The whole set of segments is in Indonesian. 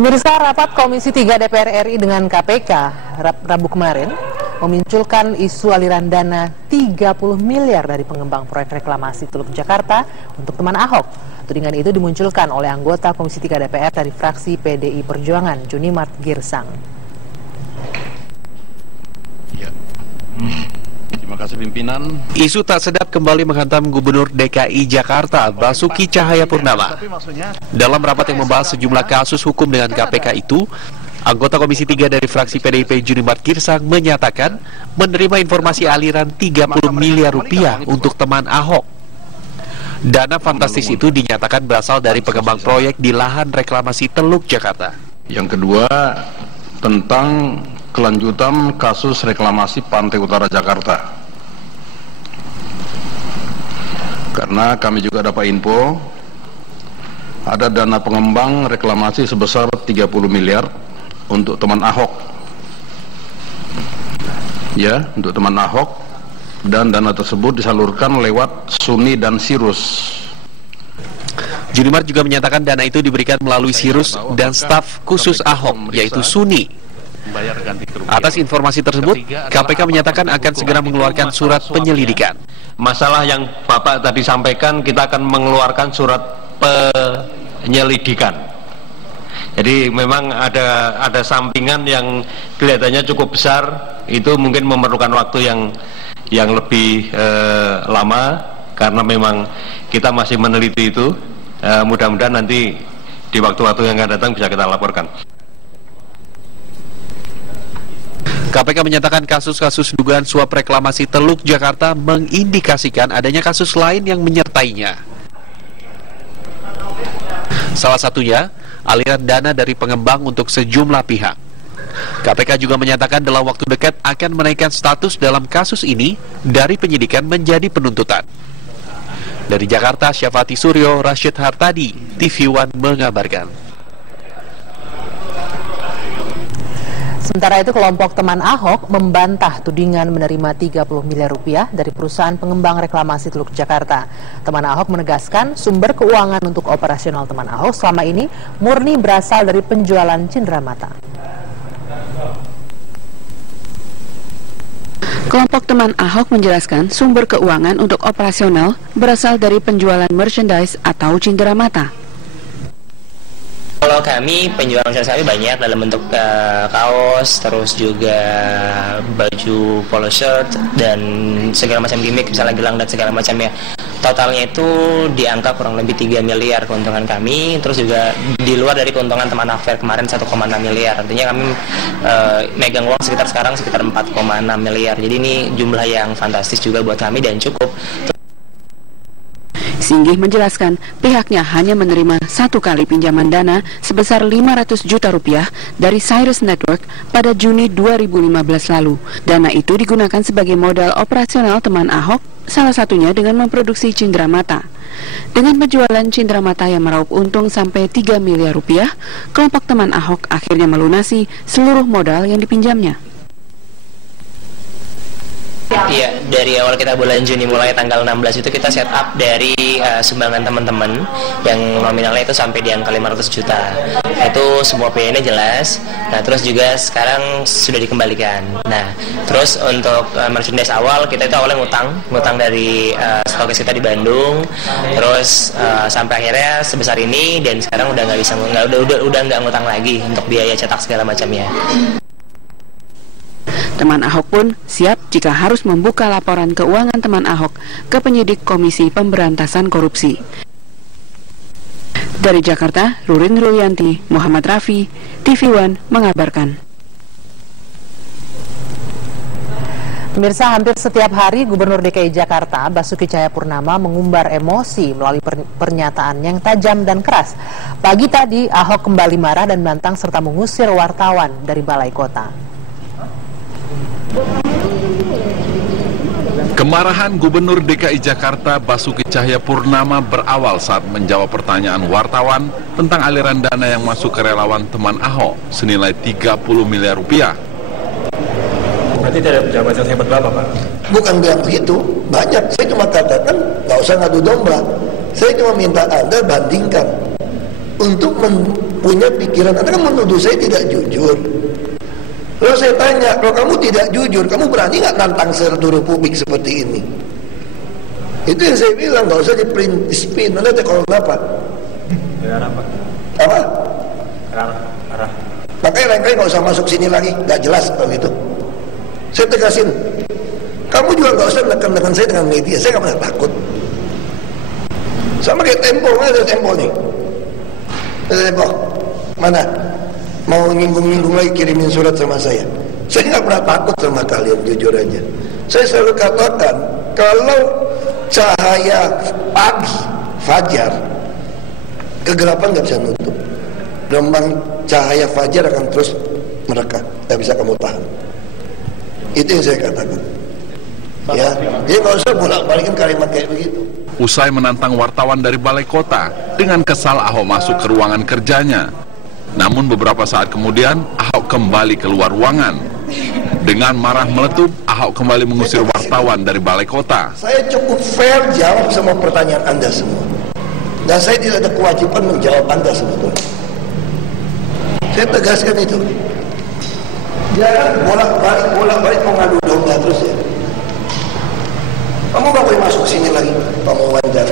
Pemirsa, rapat Komisi 3 DPR RI dengan KPK Rabu kemarin memunculkan isu aliran dana 30 miliar dari pengembang proyek reklamasi Teluk Jakarta untuk teman Ahok. Tudingan itu dimunculkan oleh anggota Komisi 3 DPR dari fraksi PDI Perjuangan, Junimart Girsang. Terima kasih pimpinan. Isu tak sedap kembali menghantam Gubernur DKI Jakarta, Basuki Cahayapurnama. Dalam rapat yang membahas sejumlah kasus hukum dengan KPK itu, anggota Komisi 3 dari fraksi PDIP Junimart Girsang menyatakan menerima informasi aliran 30 miliar rupiah untuk teman Ahok. Dana fantastis itu dinyatakan berasal dari pengembang proyek di lahan reklamasi Teluk Jakarta. Yang kedua, tentang kelanjutan kasus reklamasi Pantai Utara Jakarta. Karena kami juga dapat info ada dana pengembang reklamasi sebesar 30 miliar untuk teman Ahok. Ya, untuk teman Ahok, dan dana tersebut disalurkan lewat Suni dan Sirus. Junimart juga menyatakan dana itu diberikan melalui Sirus dan staf khusus Ahok, yaitu Suni. Atas informasi tersebut, KPK menyatakan akan segera mengeluarkan surat penyelidikan. Masalah yang Bapak tadi sampaikan, kita akan mengeluarkan surat penyelidikan. Jadi memang ada sampingan yang kelihatannya cukup besar, itu mungkin memerlukan waktu yang lebih lama, karena memang kita masih meneliti itu. Mudah-mudahan nanti di waktu-waktu yang akan datang bisa kita laporkan. KPK menyatakan kasus-kasus dugaan suap reklamasi Teluk Jakarta mengindikasikan adanya kasus lain yang menyertainya. Salah satunya, aliran dana dari pengembang untuk sejumlah pihak. KPK juga menyatakan dalam waktu dekat akan menaikkan status dalam kasus ini dari penyidikan menjadi penuntutan. Dari Jakarta, Syafati Suryo, Rashid Hartadi, TV One mengabarkan. Sementara itu, kelompok teman Ahok membantah tudingan menerima 30 miliar rupiah dari perusahaan pengembang reklamasi Teluk Jakarta. Teman Ahok menegaskan sumber keuangan untuk operasional teman Ahok selama ini murni berasal dari penjualan cenderamata. Kelompok teman Ahok menjelaskan sumber keuangan untuk operasional berasal dari penjualan merchandise atau cenderamata. Kalau kami penjualan kami banyak dalam bentuk kaos, terus juga baju polo shirt dan segala macam gimmick, misalnya gelang dan segala macamnya. Totalnya itu di angka kurang lebih 3 miliar keuntungan kami, terus juga di luar dari keuntungan teman Ahok kemarin 1,6 miliar. Artinya kami megang uang sekitar 4,6 miliar. Jadi ini jumlah yang fantastis juga buat kami dan cukup. Singgih menjelaskan pihaknya hanya menerima 1 kali pinjaman dana sebesar 500 juta rupiah dari Cyrus Network pada Juni 2015 lalu. Dana itu digunakan sebagai modal operasional teman Ahok, salah satunya dengan memproduksi cenderamata. Dengan penjualan cenderamata yang meraup untung sampai 3 miliar rupiah, kelompok teman Ahok akhirnya melunasi seluruh modal yang dipinjamnya. Iya, dari awal kita bulan Juni mulai tanggal 16 itu kita set up dari sumbangan teman-teman yang nominalnya itu sampai di angka 500 juta. Itu semua biayanya jelas. Nah, terus juga sekarang sudah dikembalikan. Nah, terus untuk merchandise awal kita itu awalnya ngutang dari stokis kita di Bandung. Terus sampai akhirnya sebesar ini, dan sekarang udah nggak ngutang lagi untuk biaya cetak segala macamnya. Teman Ahok pun siap jika harus membuka laporan keuangan teman Ahok ke penyidik Komisi Pemberantasan Korupsi. Dari Jakarta, Rurin Ruyanti, Muhammad Rafi, TV One mengabarkan. Pemirsa, hampir setiap hari Gubernur DKI Jakarta Basuki Cahayapurnama mengumbar emosi melalui pernyataan yang tajam dan keras. Pagi tadi, Ahok kembali marah dan menantang serta mengusir wartawan dari Balai Kota. Kemarahan Gubernur DKI Jakarta Basuki Cahayapurnama berawal saat menjawab pertanyaan wartawan tentang aliran dana yang masuk ke relawan teman Ahok senilai 30 miliar rupiah. Berarti tidak pejabat yang hebat Bapak, Pak? Bukan bilang begitu, banyak. Saya cuma katakan nggak usah ngadu domba. Saya cuma minta Anda bandingkan untuk punya pikiran. Anda kan menuduh saya tidak jujur. Lalu saya tanya, kalau kamu tidak jujur, kamu berani nggak nantang seluruh publik seperti ini? Itu yang saya bilang, nggak usah di-spin. Anda kalau kenapa? Apa? Arah. Makanya lain-kali nggak usah masuk sini lagi, nggak jelas kalau gitu. Saya tegasin, kamu juga nggak usah menekan saya dengan media. Saya nggak pernah takut. Sama kayak Tempo, mana ada Tempo nih? Ada Tempo, mana? Mau nyinggung-nyinggung lagi kirimin surat sama saya. Saya nggak pernah takut sama kalian, jujur aja. Saya selalu katakan, kalau cahaya pagi, fajar, kegelapan nggak bisa nutup. Gelombang cahaya fajar akan terus merekat, nggak bisa kamu tahan. Itu yang saya katakan. Ya, jadi nggak usah bolak-balikin kalimat kayak begitu. Usai menantang wartawan dari Balai Kota, dengan kesal Ahok masuk ke ruangan kerjanya. Namun beberapa saat kemudian, Ahok kembali keluar ruangan. Dengan marah meletup, Ahok kembali mengusir wartawan dari Balai Kota. Saya cukup fair jawab semua pertanyaan Anda semua. Dan saya tidak ada kewajiban menjawab Anda sebetulnya. Saya tegaskan itu. Jangan bolak-balik mengadu domba terus ya. Kamu gak boleh masuk sini lagi, kamu wajar.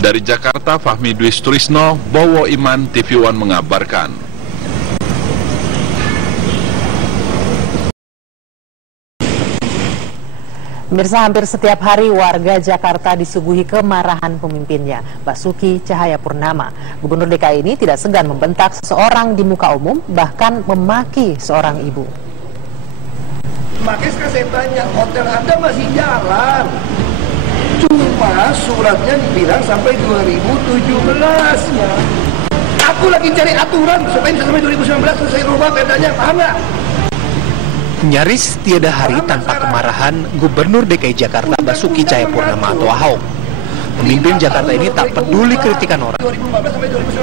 Dari Jakarta, Fahmi Dwi Sutrisno, Bowo Iman, TV One mengabarkan. Pemirsa, hampir setiap hari warga Jakarta disuguhi kemarahan pemimpinnya, Basuki Cahayapurnama. Gubernur DKI ini tidak segan membentak seseorang di muka umum, bahkan memaki seorang ibu. Makanya sekarang saya tanya, hotel Anda masih jalan. Cuma suratnya dibilang sampai 2017 ya. Aku lagi cari aturan supaya bisa sampai 2019 saya rubah perdanya, paham nggak? Nyaris tiada hari tanpa kemarahan Gubernur DKI Jakarta Basuki Cahayapurnama atau Ahok. Pemimpin Jakarta ini tak peduli kritikan orang.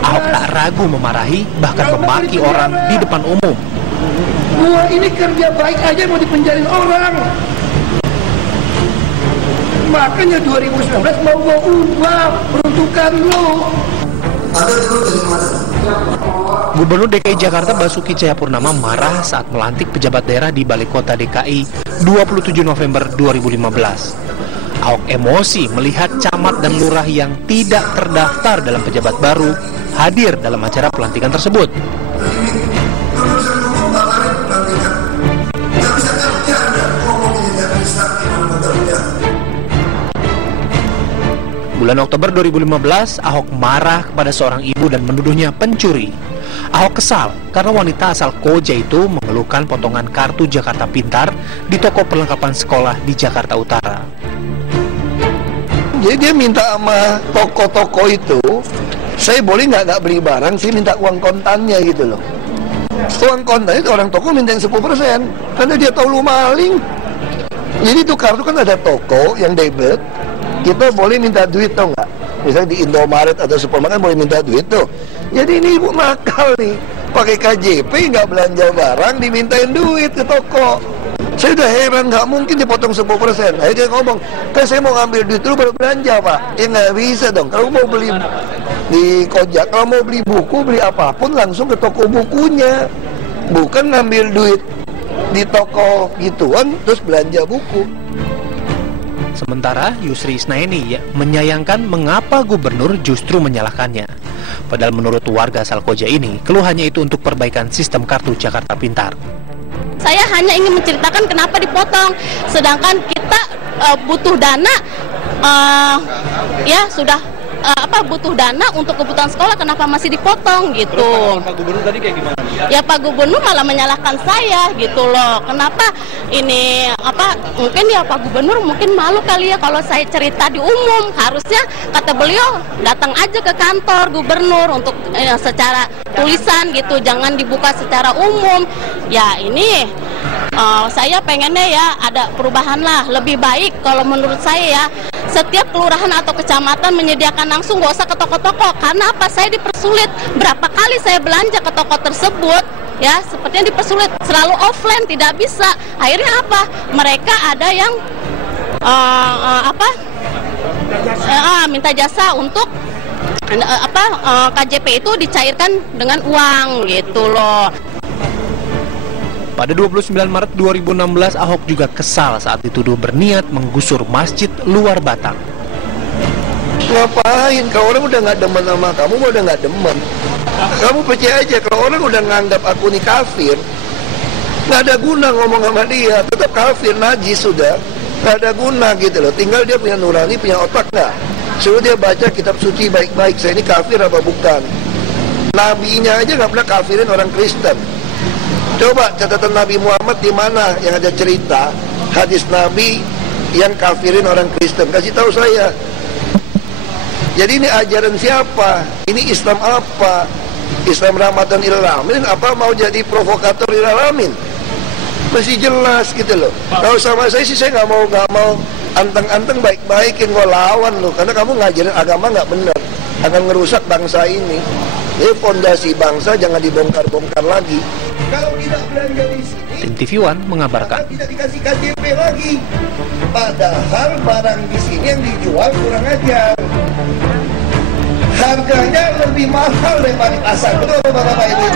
Ahok tak ragu memarahi, bahkan memaki orang di depan umum. Gua ini kerja baik aja mau dipenjarin orang. Makanya 2019 mau gua ubah peruntukan lu. Ada dulu dari mana? Gubernur DKI Jakarta Basuki Cahayapurnama marah saat melantik pejabat daerah di Balai Kota DKI 27 November 2015. Ahok emosi melihat camat dan lurah yang tidak terdaftar dalam pejabat baru hadir dalam acara pelantikan tersebut. Bulan Oktober 2015, Ahok marah kepada seorang ibu dan menuduhnya pencuri. Ahok kesal karena wanita asal Koja itu mengeluhkan potongan kartu Jakarta Pintar di toko perlengkapan sekolah di Jakarta Utara. Jadi dia minta sama toko-toko itu, saya boleh nggak beli barang, saya minta uang kontannya gitu loh. Uang kontannya itu orang toko minta 10%, karena dia tahu lu maling. Jadi itu kartu kan ada toko yang debit, kita boleh minta duit tau nggak? Misalnya di Indomaret atau supermarket boleh minta duit tuh. Jadi ini ibu nakal nih, pakai KJP nggak belanja barang, dimintain duit ke toko. Saya udah heran, nggak mungkin dipotong 10%. Akhirnya dia ngomong, kan saya mau ngambil duit dulu baru belanja pak. Ya nggak bisa dong, kalau mau beli di Kojak, kalau mau beli buku, beli apapun langsung ke toko bukunya. Bukan ngambil duit di toko gituan, terus belanja buku. Sementara Yusri Isnaini menyayangkan mengapa gubernur justru menyalahkannya. Padahal menurut warga asal Koja ini, keluhannya itu untuk perbaikan sistem kartu Jakarta Pintar. Saya hanya ingin menceritakan kenapa dipotong, sedangkan kita butuh dana, ya sudah butuh dana untuk kebutuhan sekolah, kenapa masih dipotong gitu. Pak Gubernur tadi kayak gimana? Ya Pak Gubernur malah menyalahkan saya gitu loh. Kenapa ini mungkin ya Pak Gubernur mungkin malu kali ya kalau saya cerita di umum. Harusnya kata beliau datang aja ke kantor gubernur untuk secara tulisan gitu, jangan dibuka secara umum. Ya ini saya pengennya ya ada perubahan lah, lebih baik kalau menurut saya ya. Setiap kelurahan atau kecamatan menyediakan langsung, gak usah ke toko-toko. Karena apa? Saya dipersulit. Berapa kali saya belanja ke toko tersebut, ya sepertinya dipersulit. Selalu offline, tidak bisa. Akhirnya apa? Mereka ada yang minta jasa untuk KJP itu dicairkan dengan uang gitu loh. Pada 29 Maret 2016, Ahok juga kesal saat dituduh berniat menggusur masjid luar Batang. Ngapain? Kalau orang udah nggak demen sama kamu, udah nggak demen. Kamu percaya aja, kalau orang udah nganggap aku nih kafir, nggak ada guna ngomong sama dia. Tetap kafir, najis sudah. Nggak ada guna gitu loh. Tinggal dia punya nurani, punya otak nggak. Suruh dia baca kitab suci baik-baik. Saya ini kafir apa bukan? Nabinya aja nggak pernah kafirin orang Kristen. Coba catatan Nabi Muhammad di mana yang ada cerita hadis Nabi yang kafirin orang Kristen. Kasih tahu saya. Jadi ini ajaran siapa? Ini Islam apa? Islam rahmatan lil alamin apa mau jadi provokator lil alamin? Masih jelas gitu loh. Kalau sama saya sih saya nggak mau anteng-anteng baik-baikin, gue lawan loh. Karena kamu ngajarin agama nggak benar, akan ngerusak bangsa ini. Jadi fondasi bangsa jangan dibongkar-bongkar lagi. Kalau tidak belanja di sini, Tim TV One mengabarkan. Tidak dikasih KJP lagi. Padahal barang di sini yang dijual kurang ajar. Harganya lebih mahal daripada pasar. Betul Bapak-Bapak Ibu?